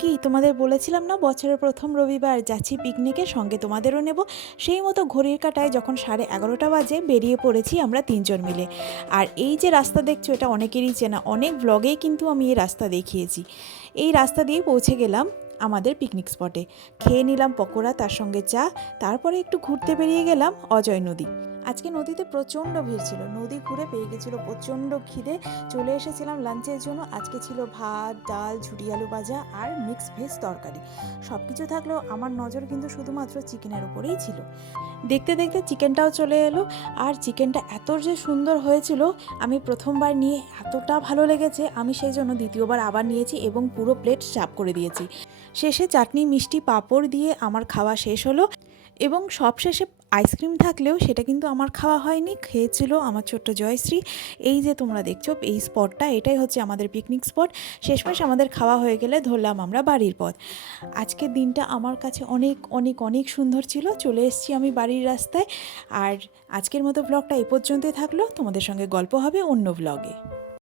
কি তোমাদের বলেছিলাম না বছরের প্রথম রবিবার যাচ্ছি পিকনিকে, সঙ্গে তোমাদেরও নেব। সেই মতো ঘড়ির কাঁটায় যখন 11:30 বাজে বেরিয়ে পড়েছি আমরা তিনজন মিলে। আর এই যে রাস্তা দেখছো এটা অনেকেরই চেনা, অনেক ব্লগেই কিন্তু আমি এই রাস্তা দেখিয়েছি। এই রাস্তা দিয়ে পৌঁছে গেলাম আমাদের পিকনিক স্পটে। খেয়ে নিলাম পকোড়া, তার সঙ্গে চা। তারপরে একটু ঘুরতে বেরিয়ে গেলাম অজয় নদী। আজকে নদীতে প্রচণ্ড ভিড় ছিল, নদী ঘুরে পেয়ে গেছিলো প্রচণ্ড খিদে। চলে এসেছিলাম লাঞ্চের জন্য। আজকে ছিল ভাত, ডাল, ঝুটি আলু ভাজা আর মিক্স ভেজ তরকারি। সব কিছু থাকলেও আমার নজর কিন্তু শুধুমাত্র চিকেনের উপরেই ছিল। দেখতে দেখতে চিকেনটাও চলে এলো। আর চিকেনটা এত যে সুন্দর হয়েছিল, আমি প্রথমবার নিয়ে এতটা ভালো লেগেছে, আমি সেই জন্য দ্বিতীয়বার আবার নিয়েছি এবং পুরো প্লেট সার্ভ করে দিয়েছি। শেষে চাটনি, মিষ্টি, পাঁপড় দিয়ে আমার খাওয়া শেষ হলো। এবং সবশেষে আইসক্রিম থাকলেও সেটা কিন্তু আমার খাওয়া হয়নি, খেয়েছিল আমার ছোট্ট জয়শ্রী। এই যে তোমরা দেখছো এই স্পটটা, এটাই হচ্ছে আমাদের পিকনিক স্পট। শেষমেশ আমাদের খাওয়া হয়ে গেলে ধরলাম আমরা বাড়ির পথ। আজকের দিনটা আমার কাছে অনেক অনেক অনেক সুন্দর ছিল। চলে এসেছি আমি বাড়ির রাস্তায়। আর আজকের মতো ব্লগটা এই পর্যন্তই থাকলো। তোমাদের সঙ্গে গল্প হবে অন্য ব্লগে।